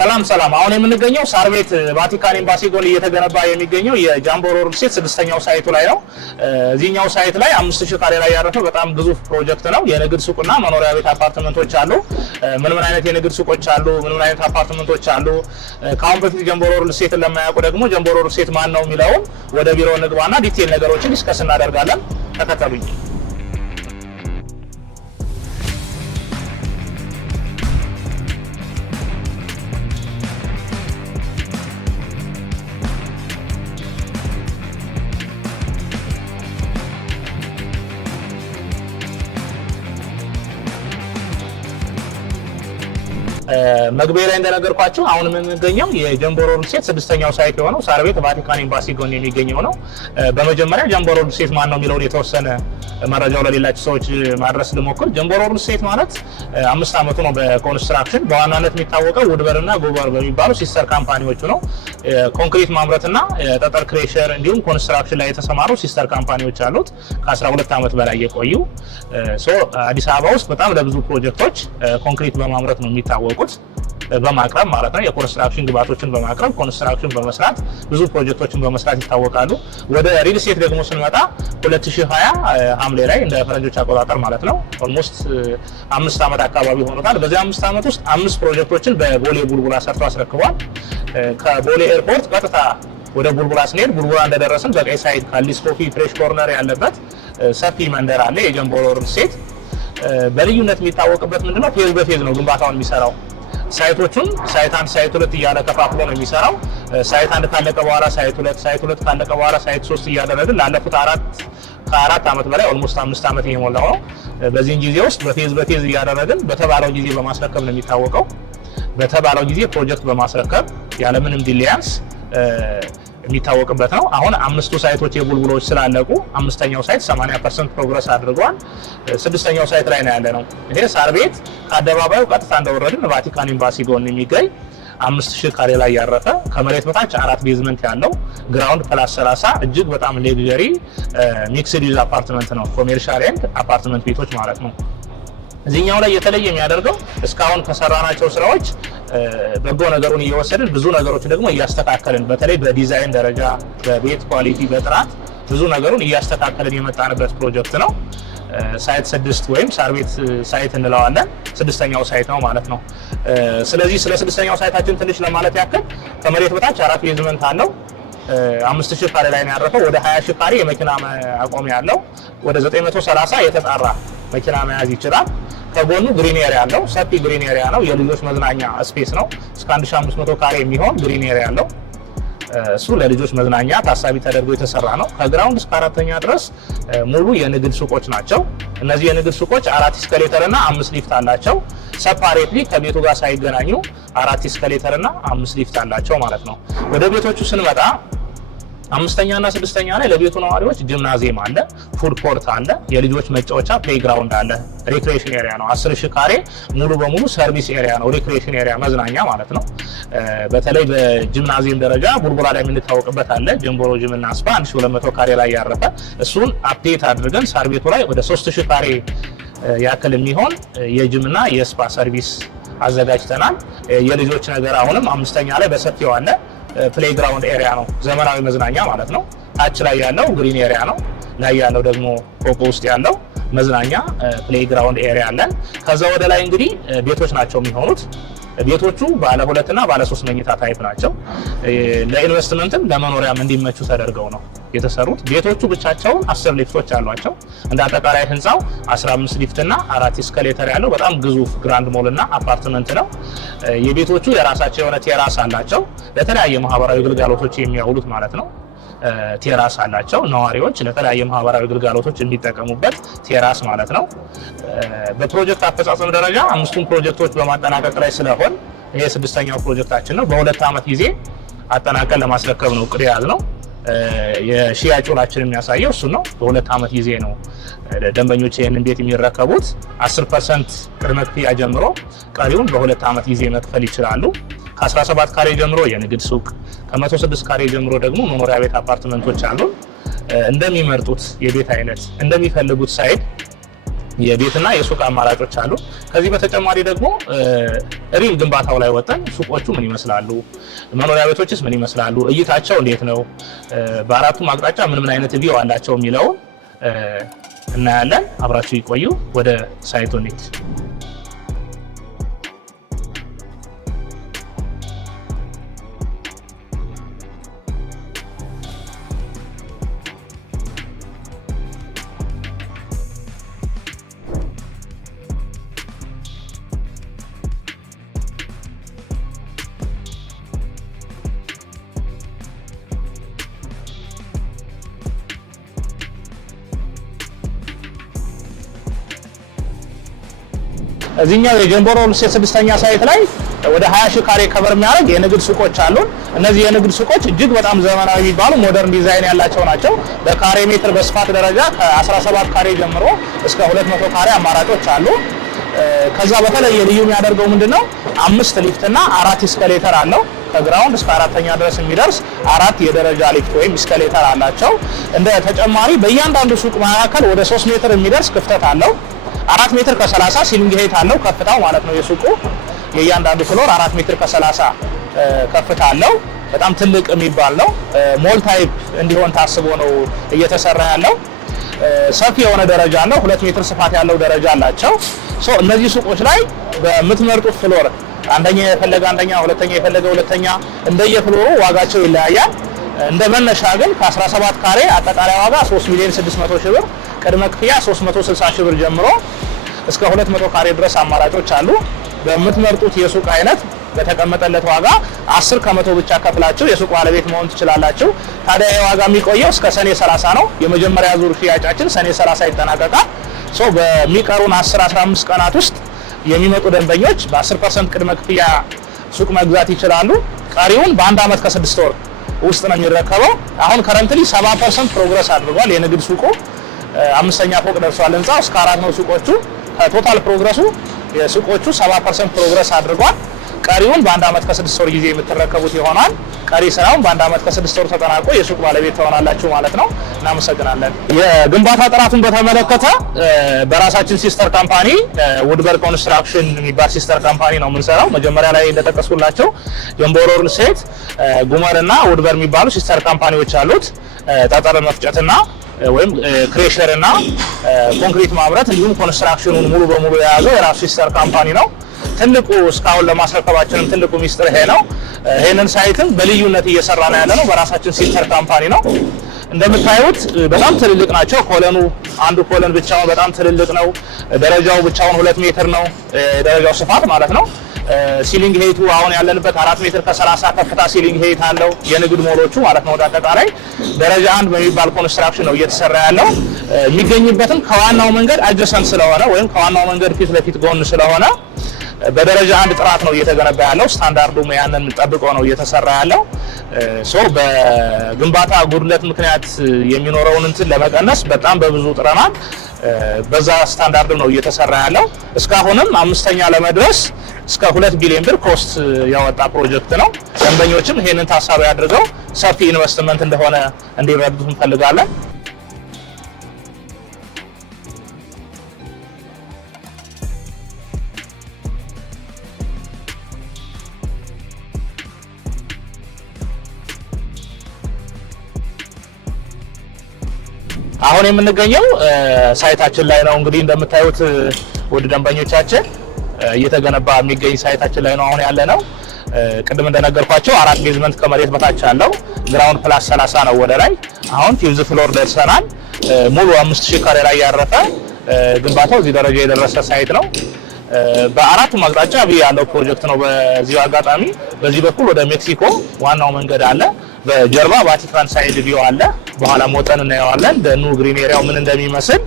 ሰላም አሁን የምንገኘው ሳር ቤት ቫቲካን ኤምባሲ ጎን እየተገነባ የሚገኘው የጃምቦሮ ሪል ስቴት 6ኛው ሳይቱ ላይ ነው። እዚህኛው ሳይት ላይ 5000 ካሬ ላይ ያረፈው በጣም ግዙፍ ፕሮጀክት ነው። የንግድ ሱቅና መኖሪያ ቤት አፓርትመንቶች አሉ። ምን አይነት የንግድ ሱቆች አሉ፣ ምን አይነት አፓርትመንቶች አሉ፣ ከአሁን በፊት ጃምቦሮ ሪል ስቴትን ለማያውቁ ደግሞ ጃምቦሮ ሪል ስቴት ማን ነው የሚለው ወደ ቢሮ እንግባና ዲቴል ነገሮችን ዲስከስ እናደርጋለን። ተከተሉኝ። መግቢያ ላይ እንደነገርኳችሁ አሁን የምንገኘው የጃምቦሮ ሪል ስቴት 6ኛው ሳይት የሆነው ሳር ቤት ቫቲካን ኤምባሲ ጎን የሚገኘው ነው። በመጀመሪያ ጃምቦሮ ሪል ስቴት ማን ነው የሚለውን የተወሰነ መረጃው ለሌላችሁ ሰዎች ማድረስ ልሞክር። ጃምቦሮ ሪል ስቴት ማለት 5 ዓመቱ ነው በኮንስትራክሽን። በዋናነት የሚታወቀው ውድበርና ጎበር በሚባሉ ሲስተር ካምፓኒዎቹ ነው። ኮንክሪት ማምረትና ጠጠር ክሬሸር እንዲሁም ኮንስትራክሽን ላይ የተሰማሩ ሲስተር ካምፓኒዎች አሉት ከ12 ዓመት በላይ የቆዩ። አዲስ አበባ ውስጥ በጣም ለብዙ ፕሮጀክቶች ኮንክሪት በማምረት ነው የሚታወቁት በማቅረብ ማለት ነው። የኮንስትራክሽን ግብዓቶችን በማቅረብ ኮንስትራክሽን በመስራት ብዙ ፕሮጀክቶችን በመስራት ይታወቃሉ። ወደ ሪል ስቴት ደግሞ ስንመጣ 2020 ሐምሌ ላይ እንደ ፈረንጆች አቆጣጠር ማለት ነው ኦልሞስት 5 ዓመት አካባቢ ሆኖታል። በዚህ 5 ዓመት ውስጥ 5 ፕሮጀክቶችን በቦሌ ቡልቡላ ሰርቶ አስረክቧል። ከቦሌ ኤርፖርት ቀጥታ ወደ ቡልቡላ ስንሄድ ቡልቡላ እንደደረስን በቀይ ሳይድ ካሊስ ኮፊ ፍሬሽ ኮርነር ያለበት ሰፊ መንደር አለ የጃምቦሮ ሪል ስቴት። በልዩነት የሚታወቅበት ምንድነው? ፌዝ በፌዝ ነው ግንባታውን የሚሰራው። ሳይቶቹን ሳይት 1 ሳይት 2 እያለ ከፋፍሎ ነው የሚሰራው። ሳይት 1 ካለቀ በኋላ ሳይት 2 ሳይት 2 ካለቀ በኋላ ሳይት 3 እያደረግን ላለፉት ከአራት ዓመት በላይ ኦልሞስት 5 ዓመት እየሞላው ነው። በዚህን ጊዜ ውስጥ በፌዝ እያደረግን በተባለው ጊዜ በማስረከብ ነው የሚታወቀው። በተባለው ጊዜ ፕሮጀክት በማስረከብ ያለምንም ዲሌያንስ የሚታወቅበት ነው። አሁን 5ቱ ሳይቶች የቡልቡሎች ስላለቁ 5ኛው ሳይት 80% ፕሮግረስ አድርጓል። 6ኛው ሳይት ላይ ነው ያለነው። ይሄ ሳር ቤት ከአደባባዩ ቀጥታ እንደወረድን ቫቲካን ኤምባሲ ጎን የሚገኝ 5000 ካሬ ላይ ያረፈ ከመሬት በታች 4 ቤዝመንት ያለው ግራውንድ ፕላስ 30 እጅግ በጣም ሌግዠሪ ሚክስድ ዩዝ አፓርትመንት ነው። ኮሜርሻል ኤንድ አፓርትመንት ቤቶች ማለት ነው። እዚህኛው ላይ የተለየ የሚያደርገው እስካሁን ከሰራናቸው ስራዎች በጎ ነገሩን እየወሰድን ብዙ ነገሮችን ደግሞ እያስተካከልን በተለይ በዲዛይን ደረጃ በቤት ኳሊቲ በጥራት ብዙ ነገሩን እያስተካከልን የመጣንበት ፕሮጀክት ነው። ሳይት 6 ወይም ሳር ቤት ሳይት እንለዋለን። 6ኛው ሳይት ነው ማለት ነው። ስለዚህ ስለ 6ኛው ሳይታችን ትንሽ ለማለት ያክል ከመሬት በታች 4 ቤዝመንት አለው። 5000 ካሬ ላይ ነው ያረፈው። ወደ 20000 ካሬ የመኪና ማቆሚያ ያለው፣ ወደ 930 የተጣራ መኪና መያዝ ይችላል። ከጎኑ ግሪን ኤሪያ አለው። ሰፊ ግሪን ኤሪያ ነው። የልጆች መዝናኛ ስፔስ ነው። እስከ 1500 ካሬ የሚሆን ግሪን ኤሪያ አለው። እሱ ለልጆች መዝናኛ ታሳቢ ተደርጎ የተሰራ ነው። ከግራውንድ እስከ 4ኛ ድረስ ሙሉ የንግድ ሱቆች ናቸው። እነዚህ የንግድ ሱቆች 4 ኢስካሌተር እና 5 ሊፍት አላቸው። ሰፓሬትሊ ከቤቱ ጋር ሳይገናኙ 4 ኢስካሌተር እና 5 ሊፍት አላቸው ማለት ነው። ወደ ቤቶቹ ስንመጣ 5ኛ እና 6ኛ ላይ ለቤቱ ነዋሪዎች ጂምናዚየም አለ፣ ፉድ ኮርት አለ፣ የልጆች መጫወቻ ፕሌይግራውንድ አለ። ሪክሬሽን ኤሪያ ነው። 10000 ካሬ ሙሉ በሙሉ ሰርቪስ ኤሪያ ነው። ሪክሬሽን ኤሪያ መዝናኛ ማለት ነው። በተለይ በጂምናዚየም ደረጃ ቡልቡላ ላይ የምንታወቅበት አለ ጃምቦሮ ጂም እና ስፓ 1200 ካሬ ላይ ያረፈ። እሱን አፕዴት አድርገን ሳር ቤቱ ላይ ወደ 3000 ካሬ ያክል የሚሆን የጂም እና የስፓ ሰርቪስ አዘጋጅተናል። የልጆች ነገር አሁንም 5ኛ ላይ በሰፊው አለ። ፕሌይግራውንድ ኤሪያ ነው፣ ዘመናዊ መዝናኛ ማለት ነው። ታች ላይ ያለው ግሪን ኤሪያ ነው። ላይ ያለው ደግሞ ፎቅ ውስጥ ያለው መዝናኛ ፕሌይግራውንድ ኤሪያ አለን። ከዛ ወደ ላይ እንግዲህ ቤቶች ናቸው የሚሆኑት። ቤቶቹ ባለ 2 እና ባለ 3 መኝታ ታይፕ ናቸው። ለኢንቨስትመንትም ለመኖሪያም እንዲመቹ ተደርገው ነው የተሰሩት። ቤቶቹ ብቻቸውን 10 ሊፍቶች አሏቸው። እንደ አጠቃላይ ህንፃው 15 ሊፍት እና 4 ኢስካሌተር ያለው በጣም ግዙፍ ግራንድ ሞል እና አፓርትመንት ነው። የቤቶቹ የራሳቸው የሆነ ቴራስ አላቸው። ለተለያየ ማህበራዊ ግልጋሎቶች የሚያውሉት ማለት ነው። ቴራስ አላቸው። ነዋሪዎች ለተለያየ ማህበራዊ ግልጋሎቶች እንዲጠቀሙበት ቴራስ ማለት ነው። በፕሮጀክት አፈጻጸም ደረጃ 5ቱን ፕሮጀክቶች በማጠናቀቅ ላይ ስለሆን ይሄ 6ኛው ፕሮጀክታችን ነው። በ2 ዓመት ጊዜ አጠናቀን ለማስረከብ ነው እቅድ ያዝነው። የሽያጭ ውላችን የሚያሳየው እሱ ነው። በ2 ዓመት ጊዜ ነው ደንበኞች ይህንን ቤት የሚረከቡት። 10% ቅድመ ክፍያ ጀምሮ ቀሪውን በ2 ዓመት ጊዜ መክፈል ይችላሉ። ከ17 ካሬ ጀምሮ የንግድ ሱቅ፣ ከ106 ካሬ ጀምሮ ደግሞ መኖሪያ ቤት አፓርትመንቶች አሉ። እንደሚመርጡት የቤት አይነት እንደሚፈልጉት ሳይት የቤትና የሱቅ አማራጮች አሉ። ከዚህ በተጨማሪ ደግሞ ሪል ግንባታው ላይ ወጠን ሱቆቹ ምን ይመስላሉ፣ መኖሪያ ቤቶችስ ምን ይመስላሉ፣ እይታቸው እንዴት ነው፣ በአራቱም አቅጣጫ ምን አይነት ቪው አላቸው የሚለውን እናያለን። አብራችሁ ይቆዩ። ወደ ሳይቱ እንሂድ። እዚህኛው የጀንቦሮ ሪል ስቴት ስድስተኛ ሳይት ላይ ወደ 20 ሺህ ካሬ ከበር የሚያደርግ የንግድ ሱቆች አሉን። እነዚህ የንግድ ሱቆች እጅግ በጣም ዘመናዊ የሚባሉ ሞደርን ዲዛይን ያላቸው ናቸው። በካሬ ሜትር በስፋት ደረጃ ከ17 ካሬ ጀምሮ እስከ 200 ካሬ አማራጮች አሉ። ከዛ በተለየ ልዩ የሚያደርገው ምንድነው 5 ሊፍት እና 4 እስካሌተር አለው። ከግራውንድ እስከ አራተኛ ድረስ የሚደርስ 4 የደረጃ ሊፍት ወይም እስካሌተር አላቸው። እንደ ተጨማሪ በእያንዳንዱ ሱቅ መካከል ወደ 3 ሜትር የሚደርስ ክፍተት አለው። 4 ሜትር ከ30 ሲሊንግ ሄት አለው ከፍታው ማለት ነው። የሱቁ የእያንዳንዱ ፍሎር 4 ሜትር ከ30 ከፍታ አለው። በጣም ትልቅ የሚባል ነው። ሞል ታይፕ እንዲሆን ታስቦ ነው እየተሰራ ያለው። ሰፊ የሆነ ደረጃ አለው። 2 ሜትር ስፋት ያለው ደረጃ አላቸው። እነዚህ ሱቆች ላይ በምትመርጡት ፍሎር አንደኛ የፈለገ አንደኛ፣ ሁለተኛ የፈለገ ሁለተኛ እንደየፍሎሩ ዋጋቸው ይለያያል። እንደ መነሻ ግን ከ17 ካሬ አጠቃላይ ዋጋ 3 ሚሊዮን 600 ሺህ ብር፣ ቅድመ ክፍያ 360 ሺህ ብር ጀምሮ እስከ 200 ካሬ ድረስ አማራጮች አሉ። በምትመርጡት የሱቅ አይነት በተቀመጠለት ዋጋ 10 ከመቶ ብቻ ከፍላችሁ የሱቅ ባለቤት መሆን ትችላላችሁ። ታዲያ የዋጋ የሚቆየው እስከ ሰኔ 30 ነው። የመጀመሪያ ዙር ሽያጫችን ሰኔ 30 ይጠናቀቃል። በሚቀሩን 10-15 ቀናት ውስጥ የሚመጡ ደንበኞች በ10% ቅድመ ክፍያ ሱቅ መግዛት ይችላሉ። ቀሪውን በአንድ ዓመት ከ6 ወር ውስጥ ነው የሚረከበው። አሁን ከረንትሊ 70% ፕሮግረስ አድርጓል። የንግድ ሱቁ 5ኛ ፎቅ ደርሷል። ህንጻው እስከ 4 ነው ሱቆቹ። ከቶታል ፕሮግረሱ የሱቆቹ 70% ፕሮግረስ አድርጓል። ቀሪውን በአንድ ዓመት ከ6 ወር ጊዜ የምትረከቡት ይሆናል። ቀሪ ስራውን በአንድ ዓመት ከ6 ወር ተጠናቆ የሱቅ ባለቤት ትሆናላችሁ ማለት ነው። እናመሰግናለን። የግንባታ ጥራቱን በተመለከተ በራሳችን ሲስተር ካምፓኒ ውድበር ኮንስትራክሽን የሚባል ሲስተር ካምፓኒ ነው የምንሰራው። መጀመሪያ ላይ እንደጠቀስኩላቸው ጀንቦሮ ሪል ስቴት፣ ጉመርና ውድበር የሚባሉ ሲስተር ካምፓኒዎች አሉት። ጠጠር መፍጨትና ወይም ክሬሸር እና ኮንክሪት ማምረት እንዲሁም ኮንስትራክሽኑን ሙሉ በሙሉ የያዘው የራሱ ሲስተር ካምፓኒ ነው። ትልቁ እስካሁን ለማስረከባችንም ትልቁ ሚስጥር ይሄ ነው። ይሄንን ሳይትም በልዩነት እየሰራ ነው ያለነው በራሳችን ሲስተር ካምፓኒ ነው። እንደምታዩት በጣም ትልልቅ ናቸው። ኮለኑ አንዱ ኮለን ብቻውን በጣም ትልልቅ ነው። ደረጃው ብቻውን 2 ሜትር ነው ደረጃው ስፋት ማለት ነው። ሲሊንግ ሄይቱ አሁን ያለንበት 4 ሜትር ከ30 ከፍታ ሲሊንግ ሄይት አለው። የንግድ ሞሎቹ ማለት ነው። አጠቃላይ ደረጃ 1 በሚባል ኮንስትራክሽን ነው እየተሰራ ያለው። የሚገኝበትም ከዋናው መንገድ አጀሰንት ስለሆነ ወይም ከዋናው መንገድ ፊት ለፊት ጎን ስለሆነ በደረጃ 1 ጥራት ነው እየተገነባ ያለው። ስታንዳርዱ ያንን ጠብቆ ነው እየተሰራ ያለው። በግንባታ ጉድለት ምክንያት የሚኖረውን እንትን ለመቀነስ በጣም በብዙ ጥረናል። በዛ ስታንዳርድ ነው እየተሰራ ያለው። እስካሁንም 5ኛ ለመድረስ እስከ 2 ቢሊዮን ብር ኮስት ያወጣ ፕሮጀክት ነው። ደንበኞችም ይሄንን ታሳቢ አድርገው ሰፊ ኢንቨስትመንት እንደሆነ እንዲረዱት እንፈልጋለን። አሁን የምንገኘው ሳይታችን ላይ ነው። እንግዲህ እንደምታዩት ውድ ደንበኞቻችን እየተገነባ የሚገኝ ሳይታችን ላይ ነው አሁን ያለ ነው። ቅድም እንደነገርኳቸው 4 ቤዝመንት ከመሬት በታች አለው። ግራውንድ ፕላስ 30 ነው ወደ ላይ። አሁን ፊውዝ ፍሎር ደርሰናል። ሙሉ 5000 ካሬ ላይ ያረፈ ግንባታው እዚህ ደረጃ የደረሰ ሳይት ነው። በአራቱም አቅጣጫ ያለው ፕሮጀክት ነው። በዚህ አጋጣሚ በዚህ በኩል ወደ ሜክሲኮ ዋናው መንገድ አለ። በጀርባ ቫቲካን ሳይድ ቪው አለ። በኋላ ሞተን እናየዋለን ደኑ ግሪን ኤሪያው ምን እንደሚመስል።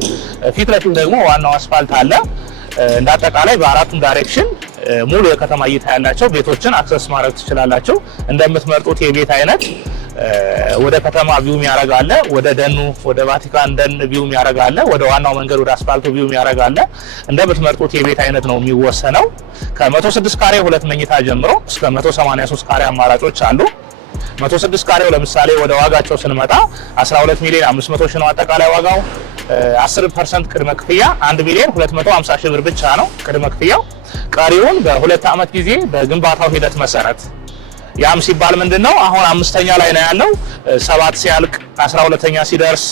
ፊት ለፊት ደግሞ ዋናው አስፋልት አለ። እንዳጠቃላይ በአራቱም ዳይሬክሽን ሙሉ የከተማ እይታ ያላቸው ቤቶችን አክሰስ ማድረግ ትችላላችሁ። እንደምትመርጡት የቤት አይነት ወደ ከተማ ቪው የሚያረጋለ፣ ወደ ደኑ ወደ ቫቲካን ደን ቪው የሚያረጋለ፣ ወደ ዋናው መንገድ ወደ አስፋልቱ ቪው የሚያረጋለ። እንደምትመርጡት የቤት አይነት ነው የሚወሰነው። ከ106 ካሬ 2 መኝታ ጀምሮ እስከ 183 ካሬ አማራጮች አሉ። 106 ካሬው ለምሳሌ ወደ ዋጋቸው ስንመጣ 12 ሚሊዮን 500 ሺህ ነው አጠቃላይ ዋጋው። 10% ቅድመ ክፍያ 1,250,000 ብር ብቻ ነው ቅድመ ክፍያው። ቀሪውን በ2 ዓመት ጊዜ በግንባታው ሂደት መሰረት ያም ሲባል ምንድነው አሁን 5ኛ ላይ ነው ያለው 7 ሲያልቅ 12ኛ ሲደርስ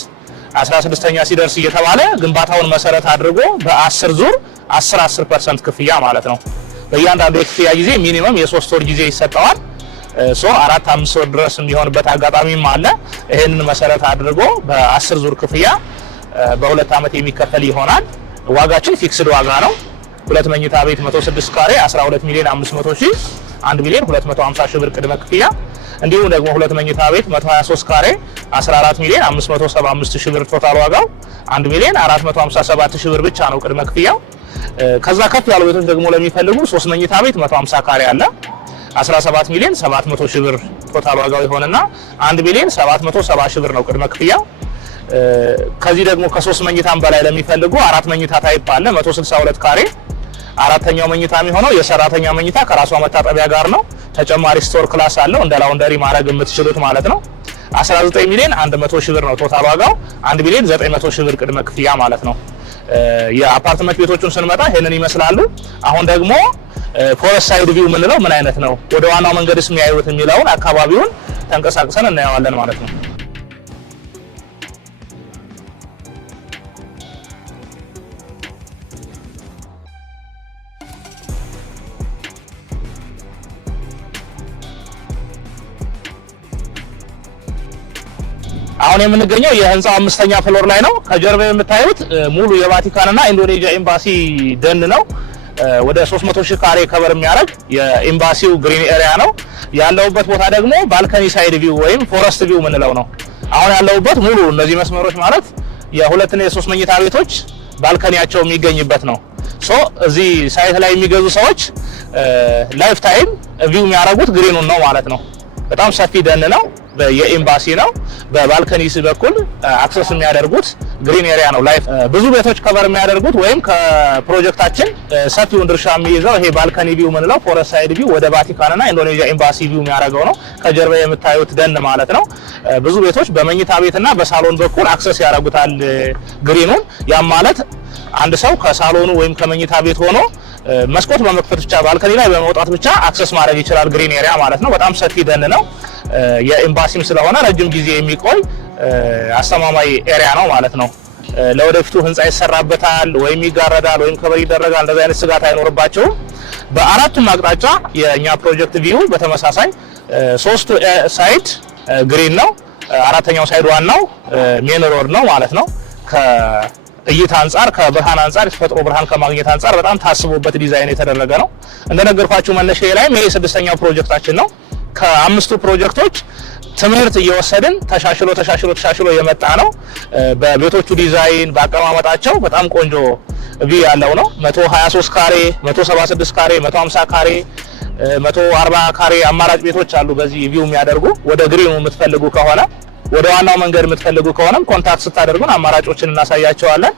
16ኛ ሲደርስ እየተባለ ግንባታውን መሰረት አድርጎ በ10 ዙር 10% ክፍያ ማለት ነው። በእያንዳንዱ የክፍያ ጊዜ ሚኒመም የ3 ወር ጊዜ ይሰጠዋል። 4-5 ወር ድረስ የሚሆንበት አጋጣሚም አለ። ይሄንን መሰረት አድርጎ በ10 ዙር ክፍያ በ2 ዓመት የሚከፈል ይሆናል። ዋጋችን ፊክስድ ዋጋ ነው። 2 መኝታ ቤት 106 ካሬ 12,500,000 1,250,000 ብር ቅድመ ክፍያ፣ እንዲሁም ደግሞ 2 መኝታ ቤት 123 ካሬ 14,575,000 ብር ቶታል ዋጋው 1,457,000 ብር ብቻ ነው ቅድመ ክፍያው። ከዛ ከፍ ያሉ ቤቶች ደግሞ ለሚፈልጉ 3 መኝታ ቤት 150 ካሬ አለ 17,700,000 ብር ቶታል ዋጋው ይሆንና 1,770,000 ብር ነው ቅድመ ክፍያው። ከዚህ ደግሞ ከ3 መኝታም በላይ ለሚፈልጉ 4 መኝታ ታይፕ አለ 162 ካሬ። አራተኛው መኝታ የሚሆነው የሰራተኛ መኝታ ከራሷ መታጠቢያ ጋር ነው። ተጨማሪ ስቶር ክላስ አለው እንደ ላውንደሪ ማድረግ የምትችሉት ማለት ነው። 19,100,000 ብር ነው ቶታል ዋጋው 1,900,000 ብር ቅድመ ክፍያ ማለት ነው። የአፓርትመንት ቤቶቹን ስንመጣ ይሄንን ይመስላሉ። አሁን ደግሞ ፎረስት ሳይድ ቪው የምንለው ምን አይነት ነው፣ ወደ ዋናው መንገድስ የሚያዩት የሚለውን አካባቢውን ተንቀሳቅሰን እናየዋለን ማለት ነው። አሁን የምንገኘው የህንጻው 5ኛ ፍሎር ላይ ነው። ከጀርባ የምታዩት ሙሉ የቫቲካንና ኢንዶኔዥያ ኤምባሲ ደን ነው። ወደ 300,000 ካሬ ከበር የሚያደርግ የኤምባሲው ግሪን ኤሪያ ነው። ያለውበት ቦታ ደግሞ ባልከኒ ሳይድ ቪው ወይም ፎረስት ቪው የምንለው ነው። አሁን ያለውበት ሙሉ እነዚህ መስመሮች ማለት የ2 እና የ3 መኝታ ቤቶች ባልከኒያቸው የሚገኝበት ነው። እዚህ ሳይት ላይ የሚገዙ ሰዎች ላይፍ ታይም ቪው የሚያደርጉት ግሪኑን ነው ማለት ነው። በጣም ሰፊ ደን ነው። የኤምባሲ ነው። በባልከኒስ በኩል አክሰስ የሚያደርጉት ግሪን ኤሪያ ነው። ላይፍ ብዙ ቤቶች ከቨር የሚያደርጉት ወይም ከፕሮጀክታችን ሰፊውን ድርሻ የሚይዘው ይሄ ባልከኒ ቪው የምንለው ፎረስት ሳይድ ቪው ወደ ቫቲካንና ኢንዶኔዥያ ኤምባሲ ቪው የሚያደርገው ነው። ከጀርባ የምታዩት ደን ማለት ነው። ብዙ ቤቶች በመኝታ ቤትና በሳሎን በኩል አክሰስ ያደርጉታል ግሪኑን። ያም ማለት አንድ ሰው ከሳሎኑ ወይም ከመኝታ ቤት ሆኖ መስኮት በመክፈት ብቻ ባልከኒ ላይ በመውጣት ብቻ አክሰስ ማድረግ ይችላል ግሪን ኤሪያ ማለት ነው። በጣም ሰፊ ደን ነው። የኤምባሲም ስለሆነ ረጅም ጊዜ የሚቆይ አስተማማኝ ኤሪያ ነው ማለት ነው። ለወደፊቱ ህንጻ ይሰራበታል ወይም ይጋረዳል ወይም ከበር ይደረጋል፣ እንደዚህ አይነት ስጋት አይኖርባቸውም። በአራቱም አቅጣጫ የኛ ፕሮጀክት ቪው በተመሳሳይ 3 ሳይድ ግሪን ነው። አራተኛው ሳይድ ዋናው ሜን ሮድ ነው ማለት ነው። ከእይታ አንጻር ከብርሃን አንጻር የተፈጥሮ ብርሃን ከማግኘት አንጻር በጣም ታስቦበት ዲዛይን የተደረገ ነው። እንደነገርኳችሁ መነሻዬ ላይ ይሄ 6ኛው ፕሮጀክታችን ነው። ከ5ቱ ፕሮጀክቶች ትምህርት እየወሰድን ተሻሽሎ የመጣ ነው። በቤቶቹ ዲዛይን በአቀማመጣቸው በጣም ቆንጆ ቪው ያለው ነው። 123 ካሬ፣ 176 ካሬ፣ 150 ካሬ፣ 140 ካሬ አማራጭ ቤቶች አሉ በዚህ ቪው የሚያደርጉ። ወደ ግሪኑ የምትፈልጉ ከሆነ ወደ ዋናው መንገድ የምትፈልጉ ከሆነም ኮንታክት ስታደርጉን አማራጮችን እናሳያቸዋለን።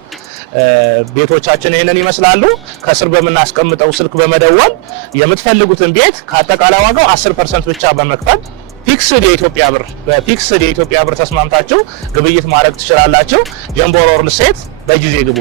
ቤቶቻችን ይሄንን ይመስላሉ። ከስር በመናስቀምጠው ስልክ በመደወል የምትፈልጉትን ቤት ከአጠቃላይ ዋጋው 10% ብቻ በመክፈል ፊክስድ የኢትዮጵያ ብር በፊክስድ የኢትዮጵያ ብር ተስማምታችሁ ግብይት ማድረግ ትችላላችሁ። ጀምቦሮ ሪል ስቴት በጊዜ ግቡ።